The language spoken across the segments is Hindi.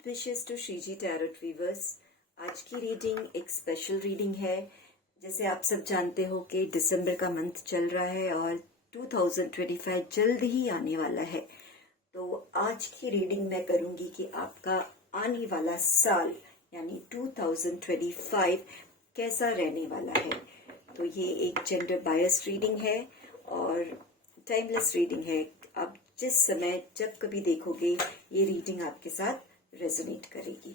Best wishes to Shreeji tarot weavers. आज की रीडिंग एक स्पेशल रीडिंग है। जैसे आप सब जानते हो कि दिसंबर का मंथ चल रहा है और 2025 जल्द ही आने वाला है। तो आज की रीडिंग मैं करूंगी कि आपका आने वाला साल यानी 2025 कैसा रहने वाला है। तो ये एक जेंडर बायस्ड रीडिंग है और टाइमलेस रीडिंग है। आप जिस समय जब कभी देखोगे ये रीडिंग आपके साथ रेजोनेट करेगी।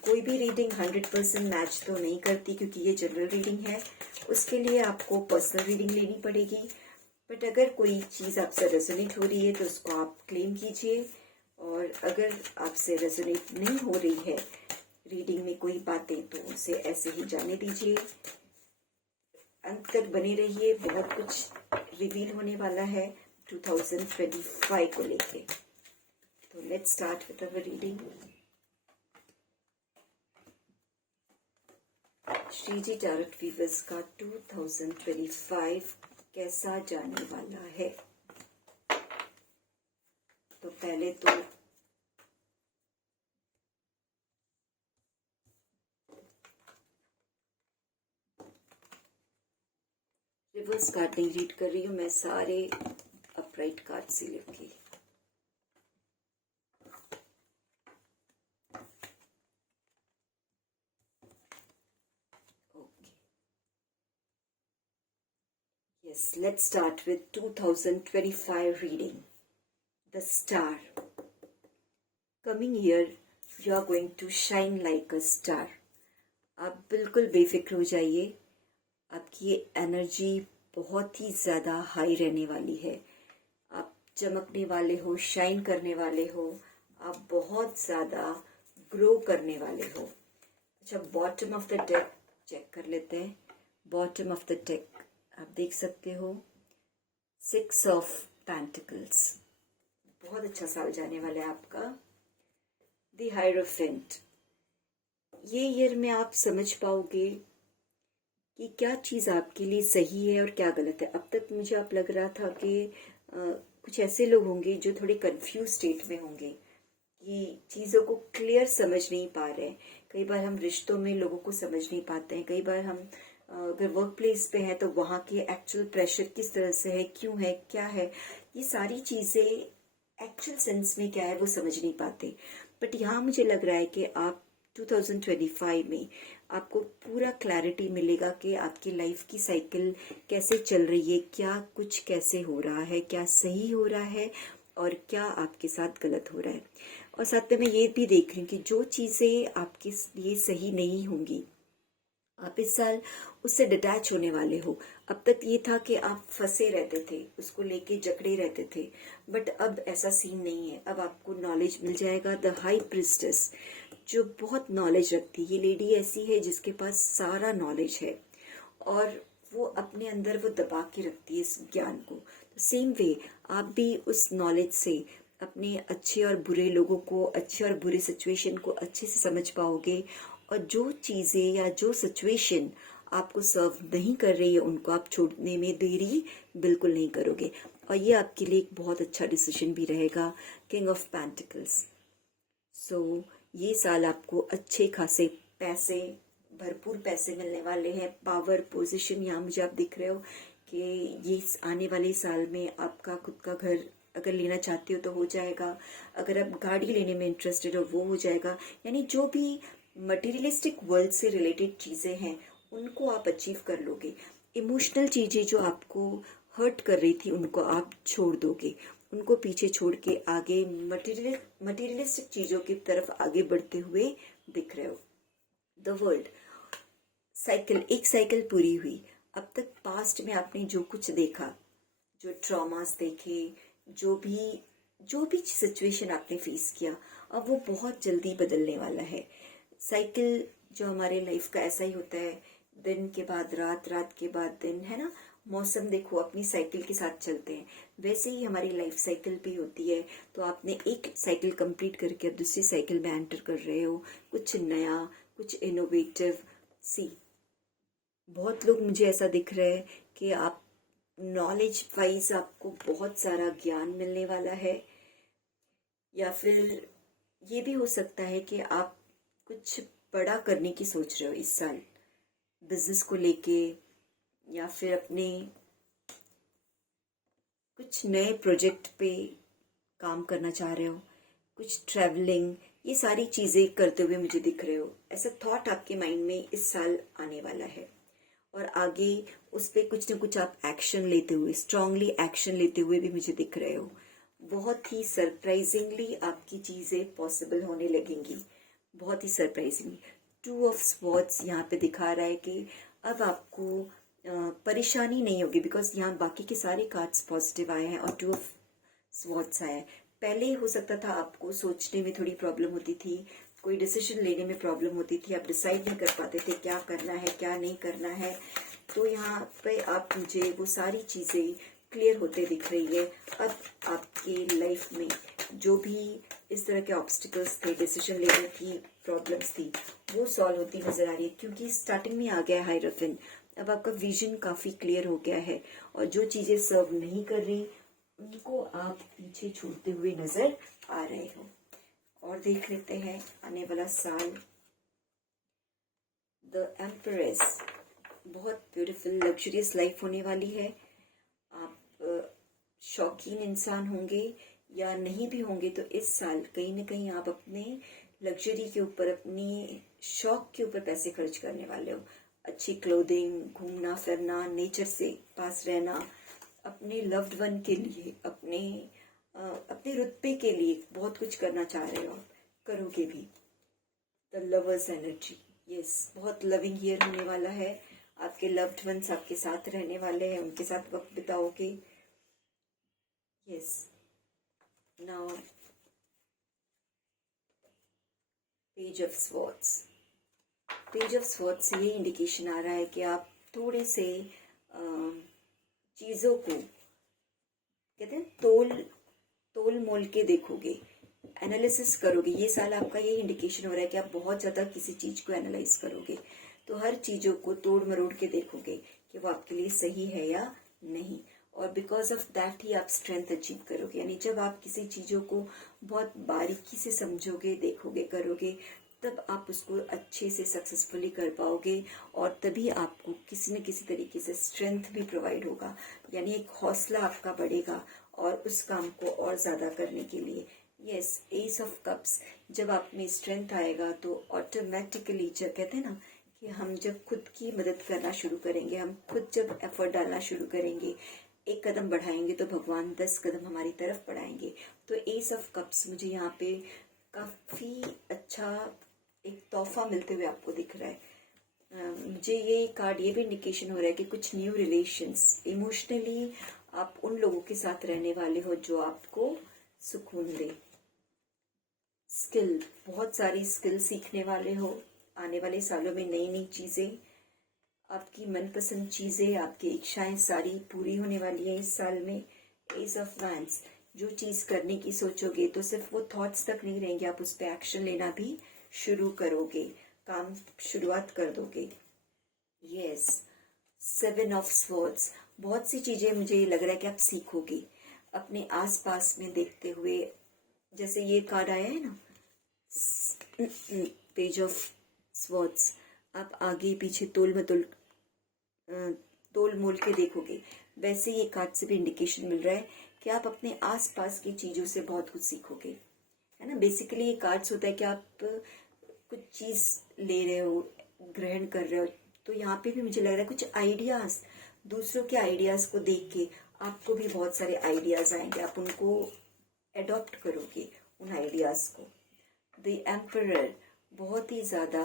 कोई भी रीडिंग 100% मैच तो नहीं करती क्योंकि ये जनरल रीडिंग है। उसके लिए आपको पर्सनल रीडिंग लेनी पड़ेगी। बट अगर कोई चीज़ आपसे रेजोनेट हो रही है तो उसको आप क्लेम कीजिए, और अगर आपसे रेजोनेट नहीं हो रही है रीडिंग में कोई बातें तो उसे ऐसे ही जाने दीजिए। अंत तक बने रहिए, बहुत कुछ रिवील होने वाला है 2025 को लेके। तो let's start with our reading. Shreeji tarot weavers का 2025 कैसा जाने वाला है। तो पहले तो रिवर्स कार्ड नहीं रीड कर रही हूं मैं, सारे अपराइट कार्ड से लेके। Yes, let's start with 2025 reading. The star. Coming year, you are going to shine like a star. आप बिल्कुल बेफिक्र हो जाइए। आपकी ये एनर्जी बहुत ही ज़्यादा हाई रहने वाली है। आप चमकने वाले हो, शाइन करने वाले हो, आप बहुत ज़्यादा ग्रो करने वाले हो। अच्छा, bottom of the deck check कर लेते हैं। बॉटम ऑफ द डेक आप देख सकते हो 6 ऑफ पेंटिकल्स। बहुत अच्छा साल जाने वाला है आपका। The hierophant. ये ईयर में आप समझ पाओगे कि क्या चीज़ आपके लिए सही है और क्या गलत है। अब तक मुझे आप लग रहा था कि कुछ ऐसे लोग होंगे जो थोड़े कंफ्यूज स्टेट में होंगे कि चीज़ों को क्लियर समझ नहीं पा रहे हैं। कई बार हम रिश्तों में लोगों को समझ नहीं पाते हैं। कई बार हम अगर वर्क प्लेस पे हैं तो वहाँ के एक्चुअल प्रेशर किस तरह से है, क्यों है, क्या है, ये सारी चीज़ें एक्चुअल सेंस में क्या है वो समझ नहीं पाते। बट यहाँ मुझे लग रहा है कि आप 2025 में आपको पूरा क्लैरिटी मिलेगा कि आपकी लाइफ की साइकिल कैसे चल रही है, क्या कुछ कैसे हो रहा है, क्या सही हो रहा है और क्या आपके साथ गलत हो रहा है। और साथ में मैं ये भी देख रही हूँ कि जो चीज़ें आपके लिए सही नहीं होंगी आप इस साल उससे डिटैच होने वाले हो। अब तक ये था कि आप फंसे रहते थे, उसको लेके जकड़े रहते थे, बट अब ऐसा सीन नहीं है। अब आपको नॉलेज मिल जाएगा। द हाई प्रिस्टेस जो बहुत नॉलेज रखती है, ये लेडी ऐसी है जिसके पास सारा नॉलेज है और वो अपने अंदर वो दबा के रखती है इस ज्ञान को। तो सेम वे आप भी उस नॉलेज से अपने अच्छे और बुरे लोगों को, अच्छे और बुरे सिचुएशन को अच्छे से समझ पाओगे, और जो चीज़ें या जो सिचुएशन आपको सर्व नहीं कर रही है उनको आप छोड़ने में देरी बिल्कुल नहीं करोगे। और ये आपके लिए एक बहुत अच्छा डिसीजन भी रहेगा। King of pentacles. सो ये साल आपको अच्छे खासे पैसे, भरपूर पैसे मिलने वाले हैं। पावर, पोजीशन, यहाँ मुझे आप दिख रहे हो कि ये आने वाले साल में आपका खुद का घर अगर लेना चाहते हो तो हो जाएगा। अगर आप गाड़ी लेने में इंटरेस्टेड हो वो हो जाएगा। यानी जो भी मटेरियलिस्टिक वर्ल्ड से रिलेटेड चीज़ें हैं उनको आप अचीव कर लोगे। इमोशनल चीज़ें जो आपको हर्ट कर रही थी उनको आप छोड़ दोगे, उनको पीछे छोड़ के आगे मटेरियलिस्टिक चीज़ों की तरफ आगे बढ़ते हुए दिख रहे हो। द वर्ल्ड साइकिल, एक साइकिल पूरी हुई। अब तक पास्ट में आपने जो कुछ देखा, जो ट्रॉमास देखे, जो भी सिचुएशन आपने फेस किया, अब वो बहुत जल्दी बदलने वाला है। साइकिल जो हमारे लाइफ का ऐसा ही होता है, दिन के बाद रात, रात के बाद दिन, है ना। मौसम देखो अपनी साइकिल के साथ चलते हैं, वैसे ही हमारी लाइफ साइकिल भी होती है। तो आपने एक साइकिल कंप्लीट करके अब दूसरी साइकिल में एंटर कर रहे हो, कुछ नया, कुछ इनोवेटिव। बहुत लोग मुझे ऐसा दिख रहा है कि आप नॉलेज वाइज आपको बहुत सारा ज्ञान मिलने वाला है, या फिर ये भी हो सकता है कि आप कुछ बड़ा करने की सोच रहे हो इस साल, बिजनेस को लेके, या फिर अपने कुछ नए प्रोजेक्ट पे काम करना चाह रहे हो, कुछ ट्रैवलिंग, ये सारी चीज़ें करते हुए मुझे दिख रहे हो। ऐसा थॉट आपके माइंड में इस साल आने वाला है और आगे उस पर कुछ ना कुछ आप एक्शन लेते हुए, स्ट्रांगली एक्शन लेते हुए भी मुझे दिख रहे हो। बहुत ही सरप्राइजिंगली आपकी चीज़ें पॉसिबल होने लगेंगी, बहुत ही सरप्राइजिंगली। 2 ऑफ स्वॉर्ड्स यहाँ पे दिखा रहा है कि अब आपको परेशानी नहीं होगी, बिकॉज यहाँ बाकी के सारे कार्ड्स पॉजिटिव आए हैं और 2 ऑफ स्वॉर्ड्स आया है। पहले हो सकता था आपको सोचने में थोड़ी प्रॉब्लम होती थी, कोई डिसीजन लेने में प्रॉब्लम होती थी, आप डिसाइड नहीं कर पाते थे क्या करना है क्या नहीं करना है। तो यहाँ पे आप मुझे वो सारी चीज़ें क्लियर होते दिख रही है। अब आपके लाइफ में जो भी इस तरह के ऑब्स्टिकल्स थे, डिसीजन लेने की प्रॉब्लम्स थी, वो सॉल्व होती नजर आ रही है, क्योंकि स्टार्टिंग में आ गया हायरोफेंट। अब आपका विजन काफ़ी क्लियर हो गया है और जो चीज़ें सर्व नहीं कर रही उनको आप पीछे छोड़ते हुए नजर आ रहे हो। और देख लेते हैं आने वाला साल। द एम्प्रेस, बहुत ब्यूटीफुल लग्जरियस लाइफ होने वाली है। आप शौकीन इंसान होंगे या नहीं भी होंगे तो इस साल कहीं ना कहीं आप अपने लग्जरी के ऊपर, अपनी शौक के ऊपर पैसे खर्च करने वाले हो। अच्छी क्लोथिंग, घूमना फिरना, नेचर से पास रहना, अपने लव्ड वन के लिए, अपने रुतबे के लिए बहुत कुछ करना चाह रहे हो, करोगे भी। द लवर्स एनर्जी, यस, बहुत लविंग ईयर होने वाला है। आपके लव्ड वंस आपके साथ रहने वाले हैं, उनके साथ वक्त बिताओगे। Yes, now page of swords. Page of swords से ये इंडिकेशन आ रहा है कि आप थोड़े से चीज़ों को, कहते हैं, तोल मोल के देखोगे, एनालिसिस करोगे। ये साल आपका ये इंडिकेशन हो रहा है कि आप बहुत ज़्यादा किसी चीज़ को एनालाइज करोगे, तो हर चीज़ों को तोड़ मरोड़ के देखोगे कि वो आपके लिए सही है या नहीं। और बिकॉज ऑफ दैट ही आप स्ट्रेंथ अचीव करोगे। यानी जब आप किसी चीज़ों को बहुत बारीकी से समझोगे, देखोगे, करोगे, तब आप उसको अच्छे से सक्सेसफुली कर पाओगे और तभी आपको किसी न किसी तरीके से स्ट्रेंथ भी प्रोवाइड होगा। यानी एक हौसला आपका बढ़ेगा और उस काम को और ज़्यादा करने के लिए। यस, एस ऑफ कप्स, जब आप में स्ट्रेंथ आएगा तो ऑटोमेटिकली, जब कहते हैं ना कि हम जब खुद की मदद करना शुरू करेंगे, हम खुद जब एफर्ट डालना शुरू करेंगे, एक कदम बढ़ाएंगे तो भगवान 10 कदम हमारी तरफ बढ़ाएंगे। तो एस ऑफ कप्स मुझे यहाँ पे काफ़ी अच्छा एक तोहफा मिलते हुए आपको दिख रहा है। मुझे ये कार्ड ये भी इंडिकेशन हो रहा है कि कुछ न्यू रिलेशंस, इमोशनली आप उन लोगों के साथ रहने वाले हो जो आपको सुकून दे। स्किल, बहुत सारी स्किल सीखने वाले हो आने वाले सालों में, नई नई चीज़ें, आपकी मनपसंद चीज़ें, आपकी इच्छाएं सारी पूरी होने वाली है इस साल में। एस ऑफ वैंड्स, जो चीज़ करने की सोचोगे तो सिर्फ वो थॉट्स तक नहीं रहेंगे, आप उस पर एक्शन लेना भी शुरू करोगे, काम शुरुआत कर दोगे। यस, 7 ऑफ स्वॉर्ड्स, बहुत सी चीज़ें मुझे लग रहा है कि आप सीखोगे अपने आसपास में देखते हुए। जैसे ये कार्ड आया है ना, पेज ऑफ स्वॉर्ड्स, आप आगे पीछे तोल मोल के देखोगे। वैसे ये कार्ड से भी इंडिकेशन मिल रहा है कि आप अपने आसपास की चीज़ों से बहुत कुछ सीखोगे, है ना। बेसिकली ये कार्ड्स होता है कि आप कुछ चीज़ ले रहे हो, ग्रहण कर रहे हो, तो यहाँ पे भी मुझे लग रहा है कुछ आइडियाज़, दूसरों के आइडियाज़ को देख के आपको भी बहुत सारे आइडियाज़ आएंगे, आप उनको एडॉप्ट करोगे उन आइडियाज़ को। द एम्परर, बहुत ही ज़्यादा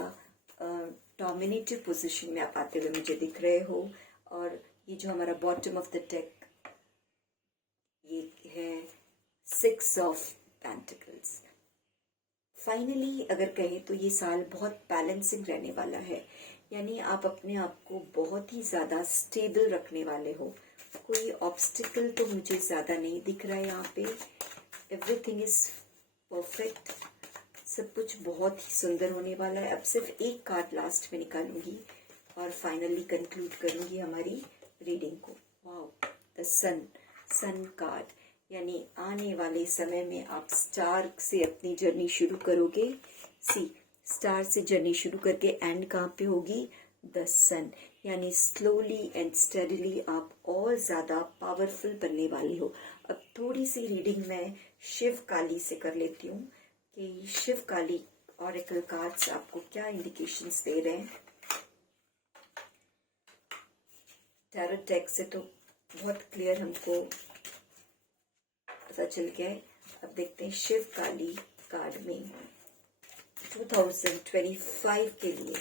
डोमिनेटिव पोजीशन में आप आते हुए मुझे दिख रहे हो। और ये जो हमारा बॉटम ऑफ द डेक, ये है 6 ऑफ पेंटिकल्स। फाइनली अगर कहें तो ये साल बहुत बैलेंसिंग रहने वाला है, यानी आप अपने आप को बहुत ही ज़्यादा स्टेबल रखने वाले हो। कोई ऑब्स्टिकल तो मुझे ज़्यादा नहीं दिख रहा है यहाँ पे। एवरीथिंग इज परफेक्ट, सब कुछ बहुत ही सुंदर होने वाला है। अब सिर्फ एक कार्ड लास्ट में निकालूंगी और फाइनली कंक्लूड करूंगी हमारी रीडिंग को। वाओ, द सन कार्ड, यानी आने वाले समय में आप स्टार से अपनी जर्नी शुरू करोगे। स्टार से जर्नी शुरू करके एंड कहाँ पे होगी? द सन। यानी स्लोली एंड स्टेडीली आप और ज्यादा पावरफुल बनने वाले हो। अब थोड़ी सी रीडिंग मैं शिव काली से कर लेती हूँ कि शिव काली ऑरेकल कार्ड्स आपको क्या इंडिकेशंस दे रहे हैं। टैरो डेक से तो बहुत क्लियर हमको पता चल गया है। अब देखते हैं शिव काली कार्ड में 2025 के लिए,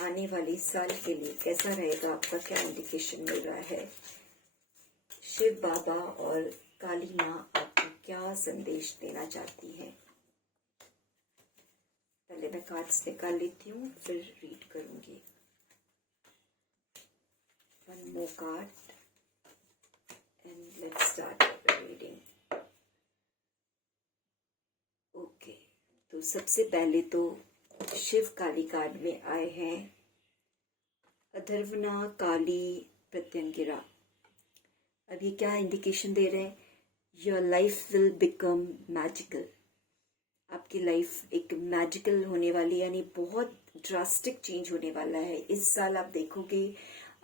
आने वाले साल के लिए कैसा रहेगा, आपका क्या इंडिकेशन मिल रहा है। शिव बाबा और काली माँ आपको क्या संदेश देना चाहती हैं। पहले मैं कार्ड्स निकाल लेती हूँ, फिर रीड करूंगी। One more card and let's start the reading. Okay, तो सबसे पहले तो शिव काली कार्ड में आए हैं अधर्वना काली प्रत्यंगिरा। अब ये क्या इंडिकेशन दे रहे हैं? Your life will become magical. आपकी लाइफ एक मैजिकल होने वाली, यानी बहुत ड्रास्टिक चेंज होने वाला है। इस साल आप देखोगे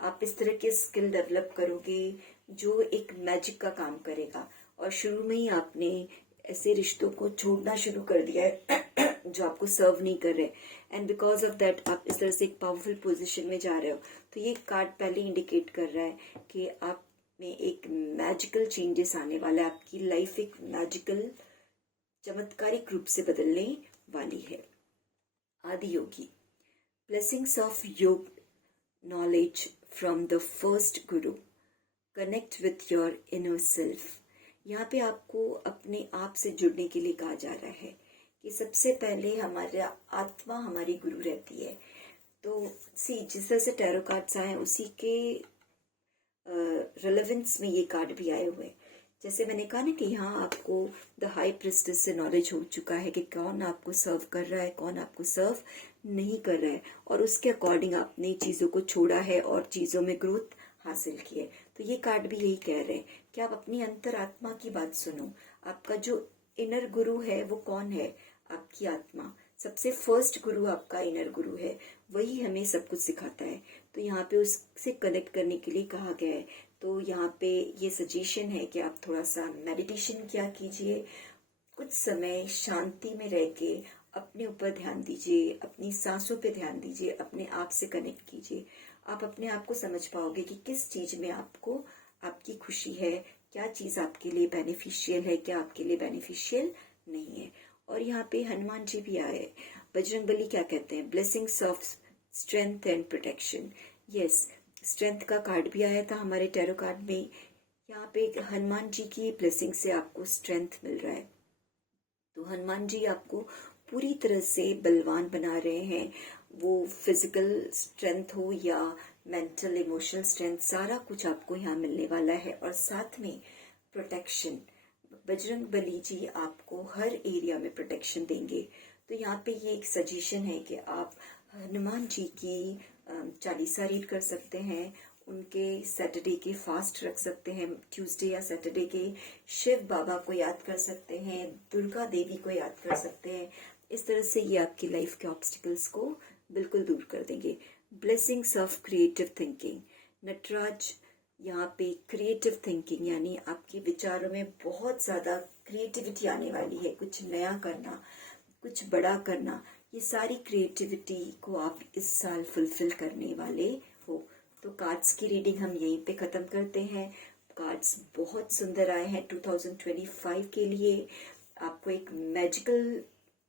आप इस तरह के स्किल डेवलप करोगे जो एक मैजिक का काम करेगा। और शुरू में ही आपने ऐसे रिश्तों को छोड़ना शुरू कर दिया है जो आपको सर्व नहीं कर रहे, एंड बिकॉज ऑफ दैट आप इस तरह से एक पावरफुल पोजीशन में जा रहे हो। तो ये कार्ड पहले इंडिकेट कर रहा है कि आप में एक मैजिकल चेंजेस आने वाला है। आपकी लाइफ एक मैजिकल चमत्कारिक रूप से बदलने वाली है। आदि योगी, ब्लेसिंग्स ऑफ योग knowledge from the first Guru, connect with your inner self. यहाँ पे आपको अपने आप से जुड़ने के लिए कहा जा रहा है कि सबसे पहले हमारा आत्मा हमारी गुरु रहती है। तो जिस तरह से टैरो कार्ड्स आए उसी के रिलेवेंस में ये कार्ड भी आए हुए हैं। जैसे मैंने कहा ना कि यहाँ आपको द हाई प्रिस्टेस से नॉलेज हो चुका है कि कौन आपको सर्व कर रहा है, कौन आपको सर्व नहीं कर रहा है, और उसके अकॉर्डिंग आपने चीज़ों को छोड़ा है और चीज़ों में ग्रोथ हासिल की है। तो ये कार्ड भी यही कह रहे हैं कि आप अपनी अंतरात्मा की बात सुनो। आपका जो इनर गुरु है वो कौन है? आपकी आत्मा। सबसे फर्स्ट गुरु आपका इनर गुरु है, वही हमें सब कुछ सिखाता है। तो यहाँ पे उससे कनेक्ट करने के लिए कहा गया है। तो यहाँ पे ये सजेशन है कि आप थोड़ा सा मेडिटेशन किया कीजिए, कुछ समय शांति में रह के अपने ऊपर ध्यान दीजिए, अपनी सांसों पे ध्यान दीजिए, अपने आप से कनेक्ट कीजिए। आप अपने आप को समझ पाओगे कि किस चीज में आपको आपकी खुशी है, क्या चीज आपके लिए बेनिफिशियल है, क्या आपके लिए बेनिफिशियल नहीं है। और यहाँ पे हनुमान जी भी आए। बजरंगबली क्या कहते हैं? Blessings of strength and protection. Yes, strength का कार्ड भी आया था हमारे टैरो कार्ड में। यहाँ पे हनुमान जी की ब्लेसिंग से आपको स्ट्रेंथ मिल रहा है। तो हनुमान जी आपको पूरी तरह से बलवान बना रहे हैं। वो फिजिकल स्ट्रेंथ हो या मेंटल इमोशनल स्ट्रेंथ, सारा कुछ आपको यहाँ मिलने वाला है। और साथ में प्रोटेक्शन, बजरंग बली जी आपको हर एरिया में प्रोटेक्शन देंगे। तो यहाँ पे ये एक सजेशन है कि आप हनुमान जी की चालीसा रीड कर सकते हैं, उनके सैटरडे के फास्ट रख सकते हैं, ट्यूसडे या सैटरडे के शिव बाबा को याद कर सकते हैं, दुर्गा देवी को याद कर सकते हैं। इस तरह से ये आपकी लाइफ के ऑब्स्टिकल्स को बिल्कुल दूर कर देंगे। Blessings of creative thinking, Nataraj यहाँ पे क्रिएटिव थिंकिंग यानी आपके विचारों में बहुत ज्यादा क्रिएटिविटी आने वाली है। कुछ नया करना, कुछ बड़ा करना, ये सारी क्रिएटिविटी को आप इस साल फुलफिल करने वाले हो। तो कार्ड्स की रीडिंग हम यहीं पे खत्म करते हैं। कार्ड्स बहुत सुंदर आए हैं 2025 के लिए। आपको एक मैजिकल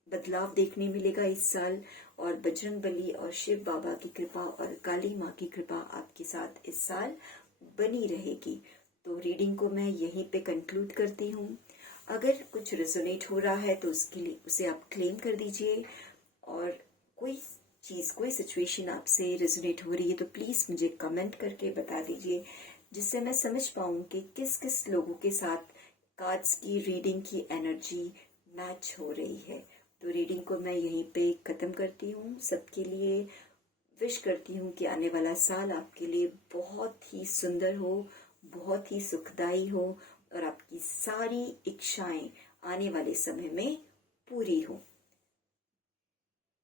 बदलाव देखने मिलेगा इस साल, और बजरंगबली और शिव बाबा की कृपा और काली माँ की कृपा आपके साथ इस साल बनी रहेगी। तो रीडिंग को मैं यहीं पे कंक्लूड करती हूँ। अगर कुछ रेजोनेट हो रहा है तो उसके लिए उसे आप क्लेम कर दीजिए, और कोई चीज, कोई सिचुएशन आपसे रेजोनेट हो रही है तो प्लीज मुझे कमेंट करके बता दीजिए, जिससे मैं समझ पाऊँ कि किस किस लोगों के साथ कार्ड्स की रीडिंग की एनर्जी मैच हो रही है। तो रीडिंग को मैं यहीं पे खत्म करती हूँ। सबके लिए विश करती हूँ कि आने वाला साल आपके लिए बहुत ही सुंदर हो, बहुत ही सुखदायी हो, और आपकी सारी इच्छाएं आने वाले समय में पूरी हों।